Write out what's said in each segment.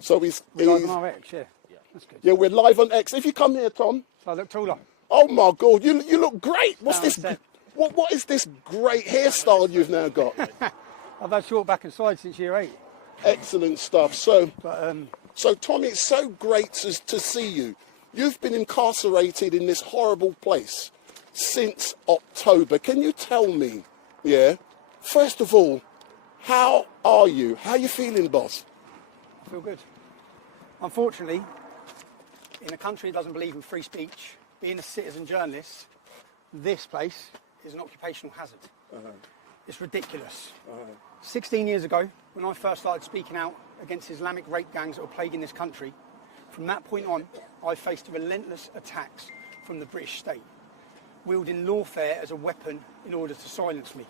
So he's Live on RX, yeah. That's good. yeah, we're live on X. If you come here, Tom. So I look taller. Oh my God, you look great. What's this? 100%. What is this great hairstyle you've now got? I've had short back and side since year 8. Excellent stuff. So, But so Tom, it's so great to see you. You've been incarcerated in this horrible place since October. Can you tell me, yeah, first of all, how are you? How are you feeling, boss? I feel good. Unfortunately, in a country that doesn't believe in free speech, being a citizen journalist, this place is an occupational hazard. It's ridiculous. 16 years ago, when I first started speaking out against Islamic rape gangs that were plaguing this country, from that point on, I faced relentless attacks from the British state, wielding lawfare as a weapon in order to silence me.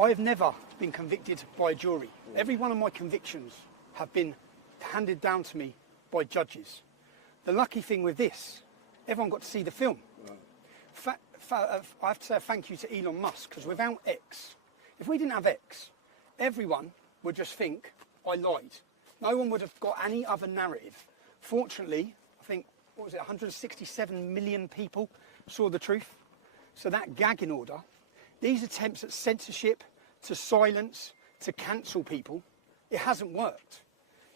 I have never been convicted by a jury. Every one of my convictions have been handed down to me by judges. The lucky thing with this, everyone got to see the film. I have to say a thank you to Elon Musk, because without X, if we didn't have X, everyone would just think I lied. No one would have got any other narrative. Fortunately, I think, 167 million people saw the truth. So that gagging order, these attempts at censorship, to silence, to cancel people, it hasn't worked.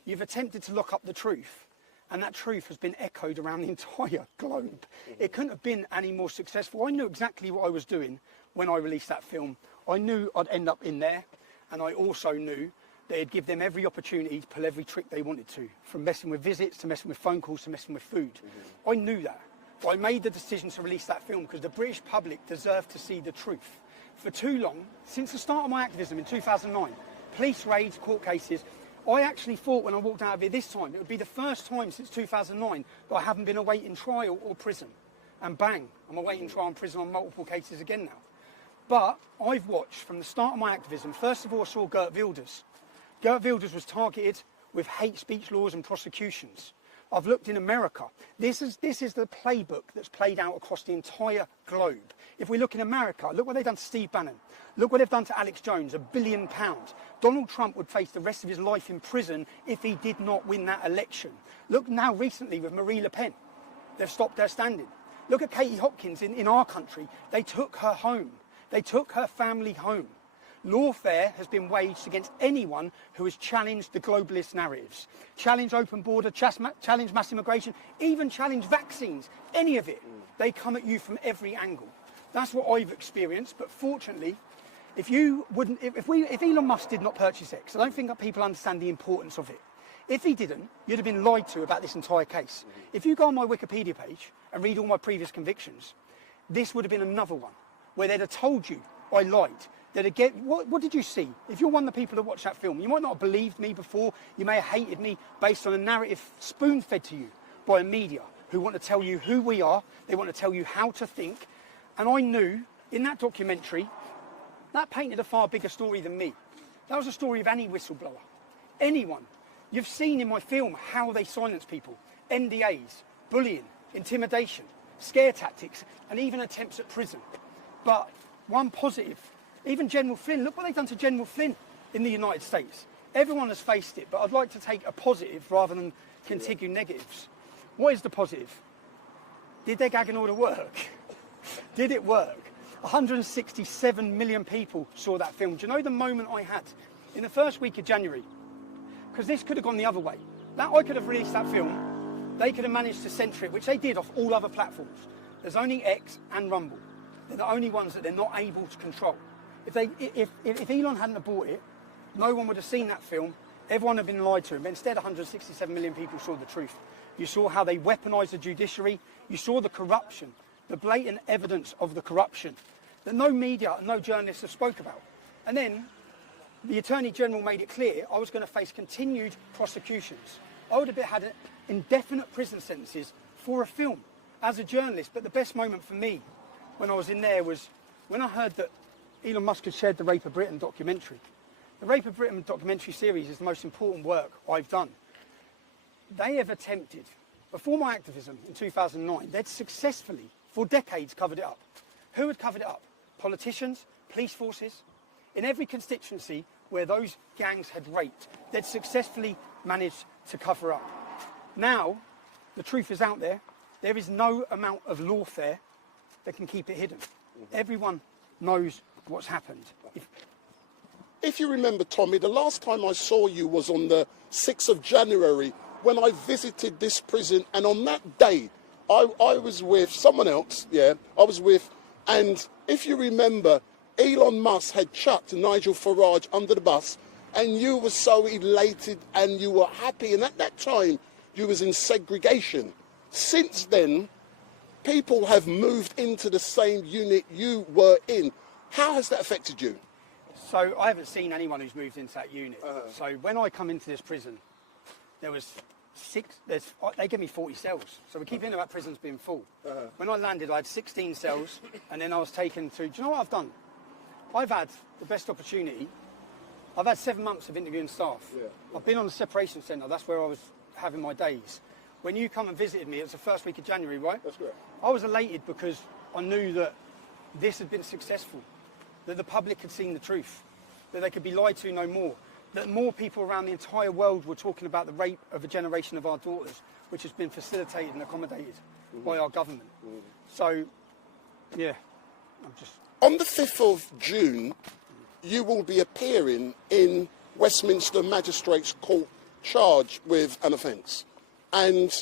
You've attempted to lock up the truth, and that truth has been echoed around the entire globe. It couldn't have been any more successful. I knew exactly what I was doing when I released that film. I knew I'd end up in there, and I also knew that it'd give them every opportunity to pull every trick they wanted to, from messing with visits, to messing with phone calls, to messing with food. I knew that. But I made the decision to release that film because the British public deserved to see the truth. For too long, since the start of my activism in 2009, police raids, court cases, I actually thought when I walked out of here this time, it would be the first time since 2009 that I haven't been awaiting trial or prison. And bang, I'm awaiting trial and prison on multiple cases again now. But I've watched from the start of my activism, first of all I saw Geert Wilders. Geert Wilders was targeted with hate speech laws and prosecutions. I've looked in America. This is the playbook that's played out across the entire globe. If we look in America, look what they've done to Steve Bannon. Look what they've done to Alex Jones, £1 billion. Donald Trump would face the rest of his life in prison if he did not win that election. Look now recently with Marie Le Pen. They've stopped her standing. Look at Katie Hopkins in our country. They took her home. They took her family home. Lawfare has been waged against anyone who has challenged the globalist narratives, challenged open border, challenged mass immigration, even challenged vaccines, any of it. They come at you from every angle. That's what I've experienced, but fortunately, if Elon Musk did not purchase X, I don't think that people understand the importance of it. If he didn't, you'd have been lied to about this entire case. If you go on my Wikipedia page and read all my previous convictions, this would have been another one where they'd have told you I lied. What did you see? If you're one of the people that watched that film, you might not have believed me before. You may have hated me based on a narrative spoon-fed to you by a media who want to tell you who we are. They want to tell you how to think. And I knew in that documentary, that painted a far bigger story than me. That was a story of any whistleblower, anyone. You've seen in my film how they silence people, NDAs, bullying, intimidation, scare tactics, and even attempts at prison. But one positive, even General Flynn, look what they've done to General Flynn in the United States. Everyone has faced it, but I'd like to take a positive rather than continue negatives. What is the positive? Did their gagging order work? Did it work? 167 million people saw that film. Do you know the moment I had in the first week of January? Because this could have gone the other way. I could have released that film. They could have managed to censor it, which they did off all other platforms. There's only X and Rumble. They're the only ones that they're not able to control. If Elon hadn't have bought it, no one would have seen that film. Everyone had been lied to him. But instead, 167 million people saw the truth. You saw how they weaponised the judiciary. You saw the corruption, the blatant evidence of the corruption that no media, no journalists have spoke about. And then the Attorney General made it clear I was going to face continued prosecutions. I would have had indefinite prison sentences for a film as a journalist. But the best moment for me when I was in there was when I heard that Elon Musk had shared the Rape of Britain documentary. The Rape of Britain documentary series is the most important work I've done. They have attempted, before my activism in 2009, they'd successfully, for decades, covered it up. Who had covered it up? Politicians, police forces. In every constituency where those gangs had raped, they'd successfully managed to cover up. Now, the truth is out there. There is no amount of lawfare that can keep it hidden. Everyone knows what's happened. If you remember, Tommy, the last time I saw you was on the 6th of January when I visited this prison, and on that day, I was with someone else, and if you remember, Elon Musk had chucked Nigel Farage under the bus, and you were so elated and you were happy, and at that time, you was in segregation. Since then, people have moved into the same unit you were in. How has that affected you? So I haven't seen anyone who's moved into that unit. So when I come into this prison, there was they give me 40 cells. So we keep hearing about prisons being full. When I landed, I had 16 cells, and then I was taken to, do you know what I've done? I've had the best opportunity. I've had 7 months of interviewing staff. I've been on the separation centre. That's where I was having my days. When you come and visited me, it was the first week of January, right? That's correct. I was elated because I knew that this had been successful, that the public had seen the truth, that they could be lied to no more, that more people around the entire world were talking about the rape of a generation of our daughters, which has been facilitated and accommodated by our government. So, yeah, I'm just... On the 5th of June, you will be appearing in Westminster Magistrates Court charged with an offence. And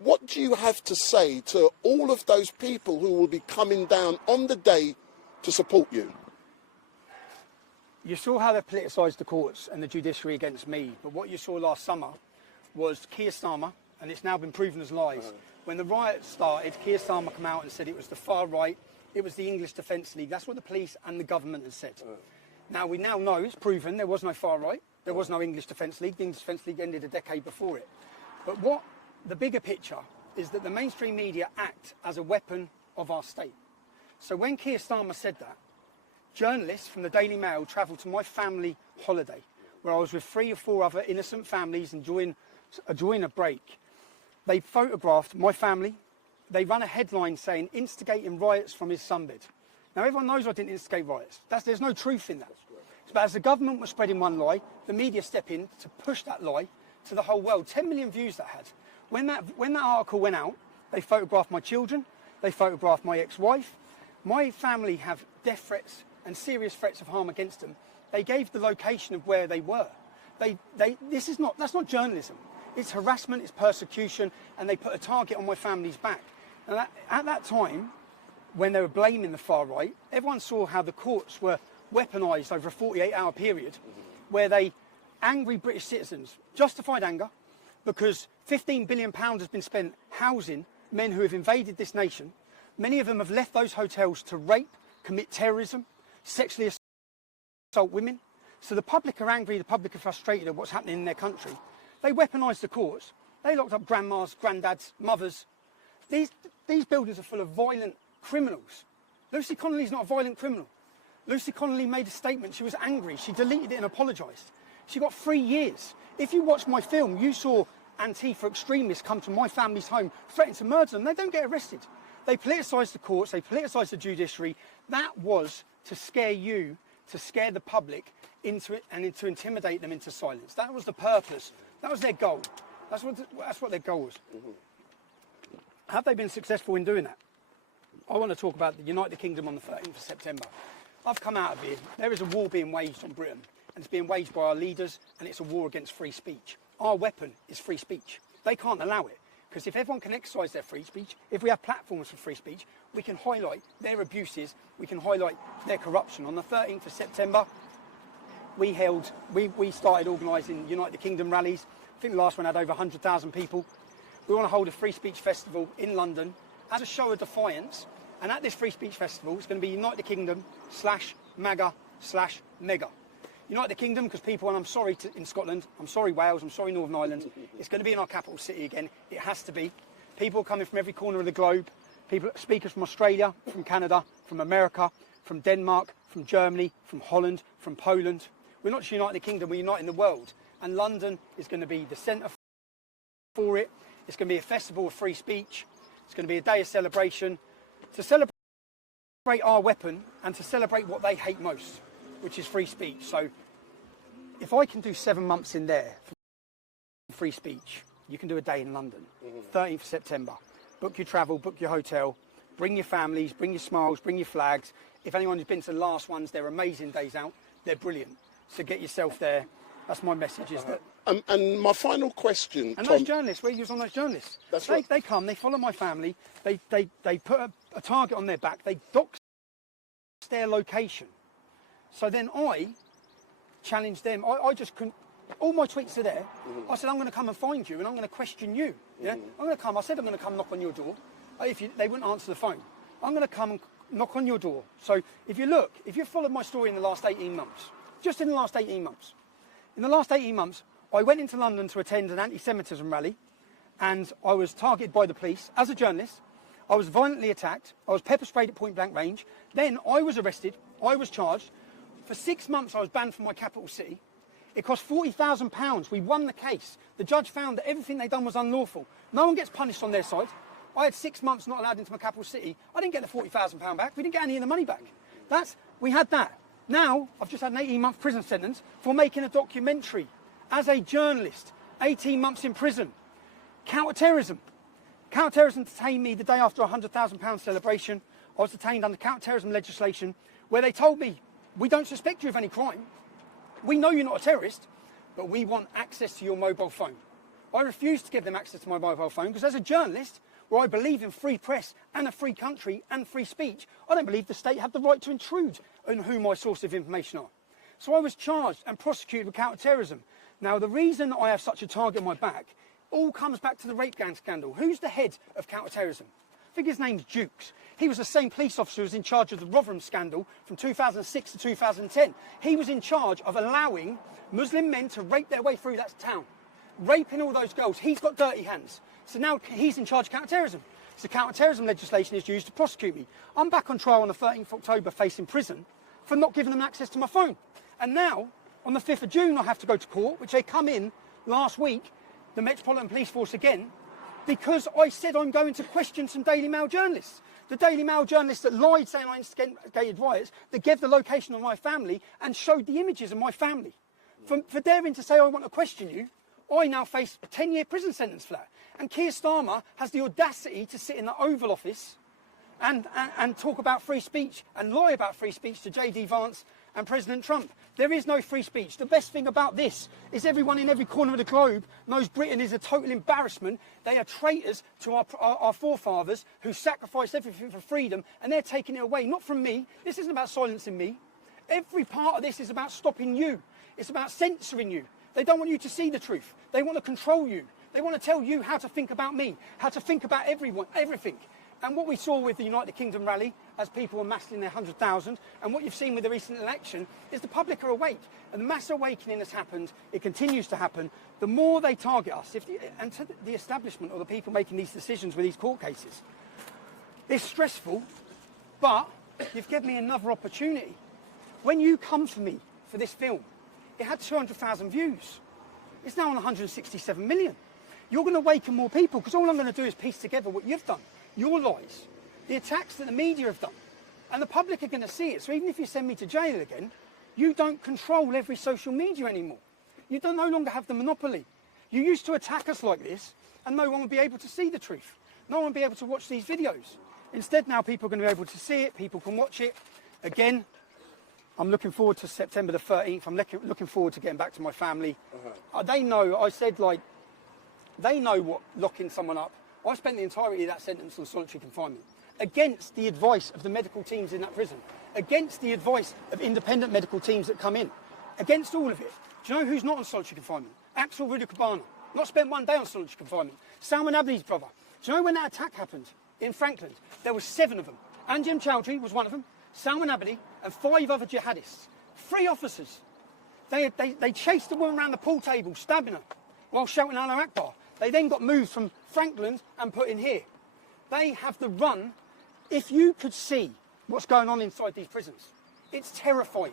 what do you have to say to all of those people who will be coming down on the day to support you? You saw how they politicised the courts and the judiciary against me, but what you saw last summer was Keir Starmer, and it's now been proven as lies. When the riot started, Keir Starmer came out and said it was the far right, it was the English Defence League. That's what the police and the government has said. Now, we now know, it's proven, there was no far right, there was no English Defence League. The English Defence League ended a decade before it. But what the bigger picture is that the mainstream media act as a weapon of our state. So when Keir Starmer said that, journalists from the Daily Mail travelled to my family holiday, where I was with 3 or 4 other innocent families enjoying a break. They photographed my family. They ran a headline saying, instigating riots from his sunbed. Now, everyone knows I didn't instigate riots. There's no truth in that. But as the government was spreading one lie, the media stepped in to push that lie to the whole world. 10 million views that had. When that article went out, they photographed my children. They photographed my ex-wife. My family have death threats and serious threats of harm against them. They gave the location of where they were. That's not journalism. It's harassment, it's persecution, and they put a target on my family's back. And at that time, when they were blaming the far right, everyone saw how the courts were weaponised over a 48-hour period, where angry British citizens, justified anger, because £15 billion has been spent housing men who have invaded this nation. Many of them have left those hotels to rape, commit terrorism, sexually assault women. So the public are angry, the public are frustrated at what's happening in their country. They weaponised the courts. They locked up grandmas, granddads, mothers. These buildings are full of violent criminals. Lucy Connolly's not a violent criminal. Lucy Connolly made a statement. She was angry. She deleted it and apologised. She got 3 years. If you watch my film, you saw Antifa extremists come to my family's home, threaten to murder them. They don't get arrested. They politicised the courts. They politicised the judiciary. That was to scare you, to scare the public into it and to intimidate them into silence. That was the purpose. That was their goal. That's what their goal was. Have they been successful in doing that? I want to talk about the United Kingdom on the 13th of September. I've come out of here. There is a war being waged on Britain, and it's being waged by our leaders, and it's a war against free speech. Our weapon is free speech. They can't allow it, because if everyone can exercise their free speech, if we have platforms for free speech, we can highlight their abuses, we can highlight their corruption. On the 13th of September, we started organising United Kingdom rallies. I think the last one had over 100,000 people. We want to hold a free speech festival in London as a show of defiance. And at this free speech festival, it's going to be United Kingdom /MAGA/Mega. United Kingdom, because people, and I'm sorry in Scotland, I'm sorry Wales, I'm sorry Northern Ireland, it's going to be in our capital city again. It has to be. People coming from every corner of the globe, speakers from Australia, from Canada, from America, from Denmark, from Germany, from Holland, from Poland. We're not just uniting the kingdom, we're uniting the world. And London is going to be the centre for it. It's going to be a festival of free speech. It's going to be a day of celebration. To celebrate our weapon and to celebrate what they hate most, which is free speech. So if I can do 7 months in there free speech, you can do a day in London, 13th of September. Book your travel, book your hotel, bring your families, bring your smiles, bring your flags. If anyone who's been to the last ones, they're amazing days out. They're brilliant. So get yourself there. That's my message, is that... And my final question, And Tom... those journalists, where you was on those journalists, That's right. They come, they follow my family, they put a target on their back, they dox their location. So then I challenged them. I just couldn't... All my tweets are there. I said, I'm going to come and find you and I'm going to question you. Yeah, I'm going to come. I said I'm going to come knock on your door. They wouldn't answer the phone. I'm going to come and knock on your door. So if you look, if you've followed my story in the last 18 months, just in the last 18 months, in the last 18 months, I went into London to attend an anti-Semitism rally and I was targeted by the police as a journalist. I was violently attacked. I was pepper sprayed at point blank range. Then I was arrested. I was charged. For 6 months, I was banned from my capital city. It cost £40,000. We won the case. The judge found that everything they'd done was unlawful. No one gets punished on their side. I had 6 months not allowed into my capital city. I didn't get the £40,000 back. We didn't get any of the money back. We had that. Now, I've just had an 18-month prison sentence for making a documentary as a journalist. 18 months in prison. Counter-terrorism. Counter-terrorism detained me the day after a £100,000 celebration. I was detained under counter-terrorism legislation where they told me, we don't suspect you of any crime. We know you're not a terrorist, but we want access to your mobile phone. I refused to give them access to my mobile phone because as a journalist, where I believe in free press and a free country and free speech, I don't believe the state had the right to intrude on who my source of information are. So I was charged and prosecuted with counter-terrorism. Now, the reason I have such a target on my back all comes back to the rape gang scandal. Who's the head of counter-terrorism? I think his name's Dukes. He was the same police officer who was in charge of the Rotherham scandal from 2006 to 2010. He was in charge of allowing Muslim men to rape their way through that town, raping all those girls. He's got dirty hands. So now he's in charge of counter-terrorism. So counter-terrorism legislation is used to prosecute me. I'm back on trial on the 13th of October facing prison for not giving them access to my phone. And now, on the 5th of June, I have to go to court, which they come in last week, the Metropolitan Police Force again, because I said I'm going to question some Daily Mail journalists. The Daily Mail journalists that lied saying I instigated riots, that gave the location of my family and showed the images of my family. For daring to say I want to question you, I now face a 10-year prison sentence for that. And Keir Starmer has the audacity to sit in the Oval Office and talk about free speech and lie about free speech to J.D. Vance and President Trump. There is no free speech. The best thing about this is everyone in every corner of the globe knows Britain is a total embarrassment. They are traitors to our forefathers who sacrificed everything for freedom, and they're taking it away, not from me. This isn't about silencing me. Every part of this is about stopping you. It's about censoring you. They don't want you to see the truth. They want to control you. They want to tell you how to think about me, how to think about everyone, everything. And what we saw with the United Kingdom rally, as people were massed in their 100,000, and what you've seen with the recent election, is the public are awake. And the mass awakening has happened. It continues to happen. The more they target us, and to the establishment or the people making these decisions with these court cases, it's stressful, but you've given me another opportunity. When you come for me for this film, it had 200,000 views. It's now on 167 million. You're going to awaken more people, because all I'm going to do is piece together what you've done. Your lies, the attacks that the media have done, and the public are going to see it. So even if you send me to jail again, you don't control every social media anymore. You no longer have the monopoly. You used to attack us like this, and no one would be able to see the truth. No one would be able to watch these videos. Instead, now people are going to be able to see it. People can watch it. Again, I'm looking forward to September the 13th. I'm looking forward to getting back to my family. They know, I said, like, they know what locking someone up. I spent the entirety of that sentence on solitary confinement, against the advice of the medical teams in that prison, against the advice of independent medical teams that come in, against all of it. Do you know who's not on solitary confinement? Axel Rudikabana, not spent one day on solitary confinement. Salman Abdi's brother. Do you know when that attack happened in Franklin? There were 7 of them. Anjem Chowdhury was one of them, Salman Abdi, and 5 other jihadists. 3 officers. They chased the woman around the pool table, stabbing her, while shouting Allah Akbar. They then got moved from Franklin and put in here. They have the run. If you could see what's going on inside these prisons, it's terrifying.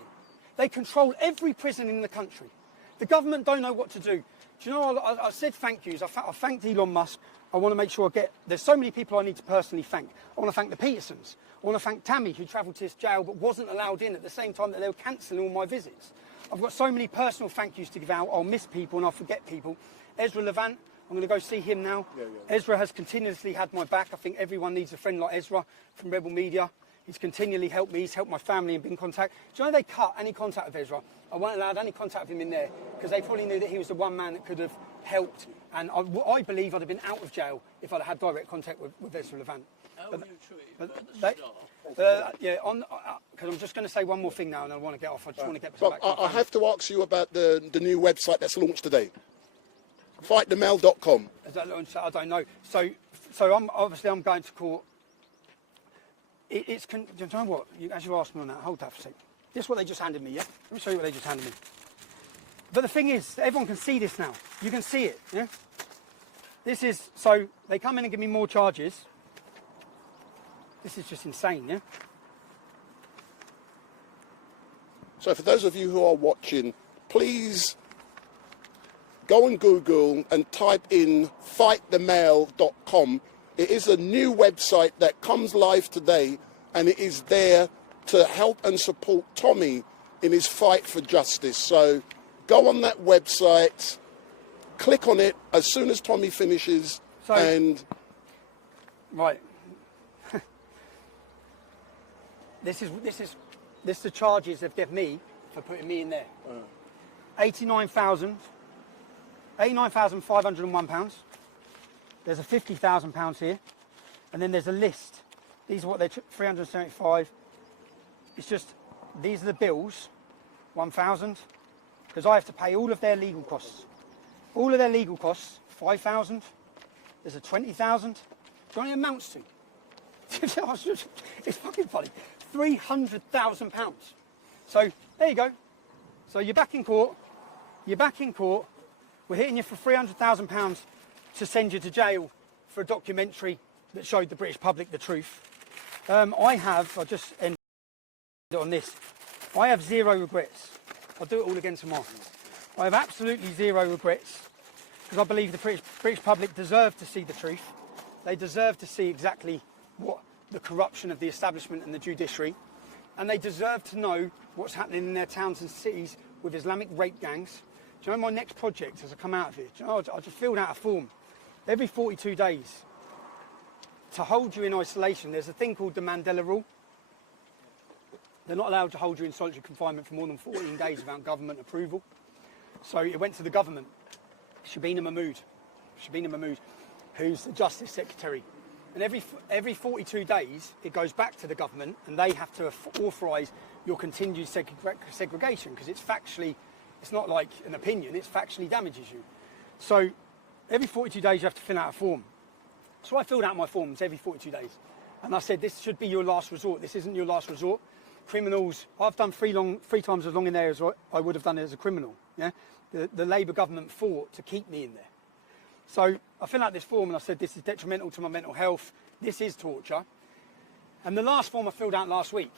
They control every prison in the country. The government don't know what to do. Do you know, I said thank yous. I thanked Elon Musk. I want to make sure there's so many people I need to personally thank. I want to thank the Petersons. I want to thank Tammy, who travelled to this jail but wasn't allowed in at the same time that they were cancelling all my visits. I've got so many personal thank yous to give out. I'll miss people and I'll forget people. Ezra Levant, I'm going to go see him now. Ezra has continuously had my back. I think everyone needs a friend like Ezra from Rebel Media. He's continually helped me. He's helped my family and been in contact. Do you know they cut any contact with Ezra? I weren't allowed any contact with him in there because they probably knew that he was the one man that could have helped. And I believe I'd have been out of jail if I'd had direct contact with Ezra Levant. Yeah, because I'm just going to say one more thing now, and I want to get off. I just want to get back. I have to ask you about the new website that's launched today. FightTheMail.com. Is that launched? I don't know. So I'm going to court. Do you know what? As you asked me on that, hold that for a sec. This is what they just handed me, yeah? Let me show you what they just handed me. But the thing is, everyone can see this now. You can see it, yeah? This is, so they come in and give me more charges. This is just insane, yeah? So for those of you who are watching, please go on Google and type in FightTheMail.com. It is a new website that comes live today, and it is there to help and support Tommy in his fight for justice. So go on that website, click on it as soon as Tommy finishes, and... Right. This is the charges they've given me for putting me in there. £89,501. There's a £50,000 here, and then there's a list. These are what they're 375. It's just these are the bills, 1,000, because I have to pay all of their legal costs. All of their legal costs, 5,000. There's a 20,000. Do you know what it amounts to? It's fucking funny. £300,000. So there you go. So you're back in court. You're back in court. We're hitting you for £300,000 to send you to jail for a documentary that showed the British public the truth. I'll just end on this. I have zero regrets. I'll do it all again tomorrow. I have absolutely zero regrets because I believe the British public deserve to see the truth. They deserve to see exactly what the corruption of the establishment and the judiciary, and they deserve to know what's happening in their towns and cities with Islamic rape gangs. Do you know my next project as I come out of it? Do you know, I just filled out a form. Every 42 days, to hold you in isolation, there's a thing called the Mandela Rule. They're not allowed to hold you in solitary confinement for more than 14 days without government approval. So it went to the government. Shabina Mahmood, who's the Justice Secretary. And every 42 days, it goes back to the government, and they have to authorise your continued segregation, because it's factually, it's not like an opinion, it factually damages you. So every 42 days, you have to fill out a form. So I filled out my forms every 42 days. And I said, this should be your last resort. This isn't your last resort. Criminals, I've done three times as long in there as I would have done as a criminal. Yeah? The Labour government fought to keep me in there. So I filled out this form and I said, this is detrimental to my mental health. This is torture. And the last form I filled out last week,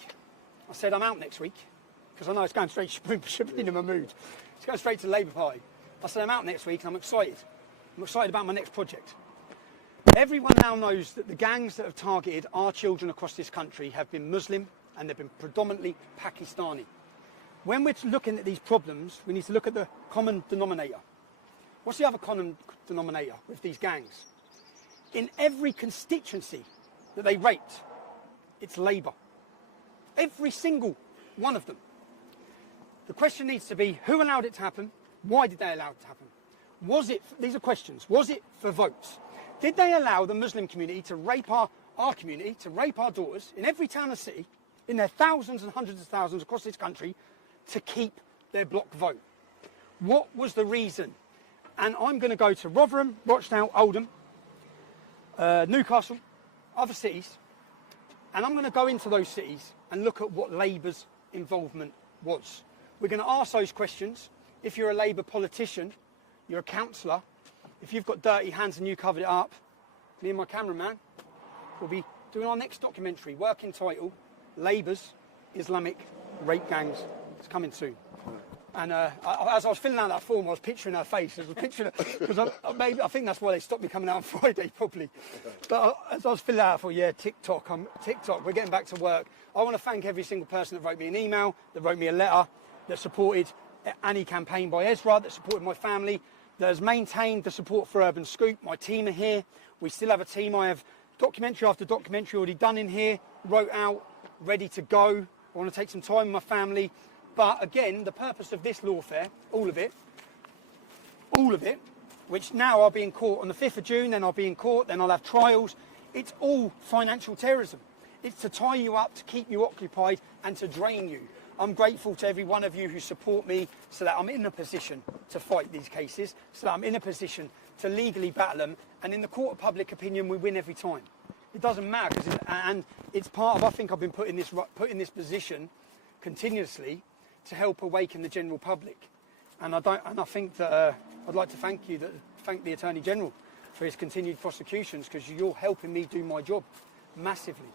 I said, I'm out next week, because I know it's going straight to Shabina Mahmood. It's going straight to the Labour Party. I said, I'm out next week and I'm excited. I'm excited about my next project. Everyone now knows that the gangs that have targeted our children across this country have been Muslim, and they've been predominantly Pakistani. When we're looking at these problems, we need to look at the common denominator. What's the other common denominator with these gangs? In every constituency that they raped, it's Labour. Every single one of them. The question needs to be, who allowed it to happen? Why did they allow it to happen? Was it, these are questions, was it for votes? Did they allow the Muslim community to rape our community, to rape our daughters in every town and city, in their thousands and hundreds of thousands across this country, to keep their block vote? What was the reason? And I'm going to go to Rotherham, Rochdale, Oldham, Newcastle, other cities, and I'm going to go into those cities and look at what Labour's involvement was. We're going to ask those questions. If you're a Labour politician, you're a councillor, if you've got dirty hands and you covered it up, me and my cameraman will be doing our next documentary, working title, Labour's Islamic Rape Gangs. It's coming soon. And as I was filling out that form, I was picturing her face. I was picturing her, because I think that's why they stopped me coming out on Friday, probably. But as I was filling out, I thought, yeah, TikTok, we're getting back to work. I want to thank every single person that wrote me an email, that wrote me a letter, that supported any campaign by Ezra, that supported my family. that has maintained the support for Urban Scoop. My team are here. We still have a team. I have documentary after documentary already done in here, wrote out, ready to go. I want to take some time with my family. But again, the purpose of this lawfare, all of it, which now I'll be in court on the 5th of June, then I'll be in court, then I'll have trials. It's all financial terrorism. It's to tie you up, to keep you occupied and to drain you. I'm grateful to every one of you who support me so that I'm in a position to fight these cases, so that I'm in a position to legally battle them, and in the court of public opinion we win every time. It doesn't matter, and it's part of, I think I've been put in this position continuously to help awaken the general public. And I think that I'd like to thank the Attorney General for his continued prosecutions, because you're helping me do my job massively.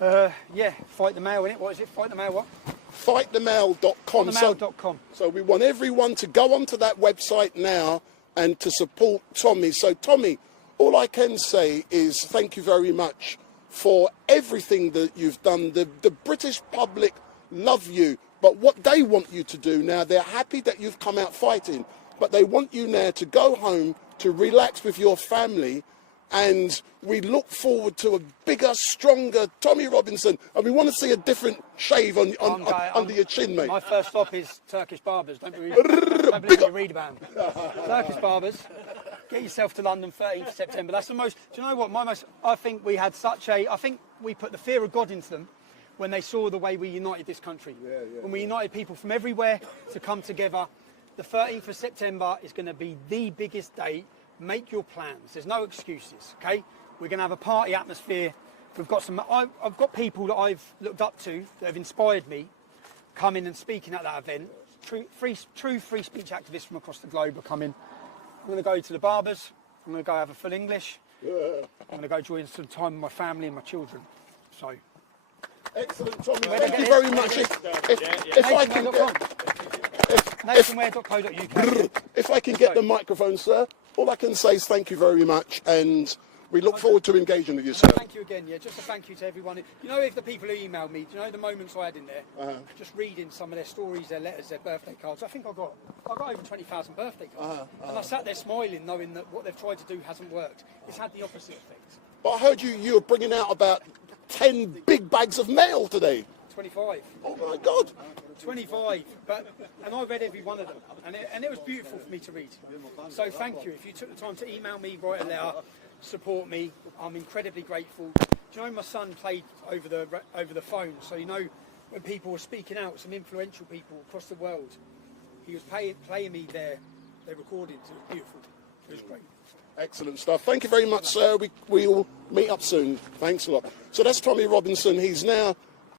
Yeah, Fight the Mail, innit? What is it? Fight the Mail what? Fightthemail.com. Fightthemail.com. So we want everyone to go onto that website now and to support Tommy. So Tommy, all I can say is thank you very much for everything that you've done. The British public love you, but what they want you to do now, they're happy that you've come out fighting, but they want you now to go home, to relax with your family, and we look forward to a bigger, stronger Tommy Robinson, and we want to see a different shave under your chin, mate. My first stop is Turkish barbers. Don't believe you read about them. Turkish barbers. Get yourself to London, 13th of September. That's the most. Do you know what? I think we had I think we put the fear of God into them when they saw the way we united this country. When we united people from everywhere to come together. The 13th of September is going to be the biggest day. Make your plans. There's no excuses, okay? We're going to have a party atmosphere. We've got I've got people that I've looked up to that have inspired me coming and speaking at that event. True free speech activists from across the globe are coming. I'm going to go to the barbers. I'm going to go have a full English. I'm going to go join some time with my family and my children. So. Excellent, Tommy. Thank you very much. If I can nationware.co.uk. If I can get the microphone, sir, all I can say is thank you very much, and we look forward to engaging with you, sir. Thank you again, yeah, just a thank you to everyone. You know, if the people who emailed me, do you know the moments I had in there? Just reading some of their stories, their letters, their birthday cards. I think I got over 20,000 birthday cards. And I sat there smiling, knowing that what they've tried to do hasn't worked. It's had the opposite effect. But I heard you were bringing out about 10 big bags of mail today. 25. Oh my God. 25, and I read every one of them, and it was beautiful for me to read. So thank you. If you took the time to email me, write a letter, support me, I'm incredibly grateful. Do you know my son played over the phone? So you know when people were speaking out, some influential people across the world, he was playing me their recordings. It was beautiful. It was great. Excellent stuff. Thank you very much, sir. We'll meet up soon. Thanks a lot. So that's Tommy Robinson. He's now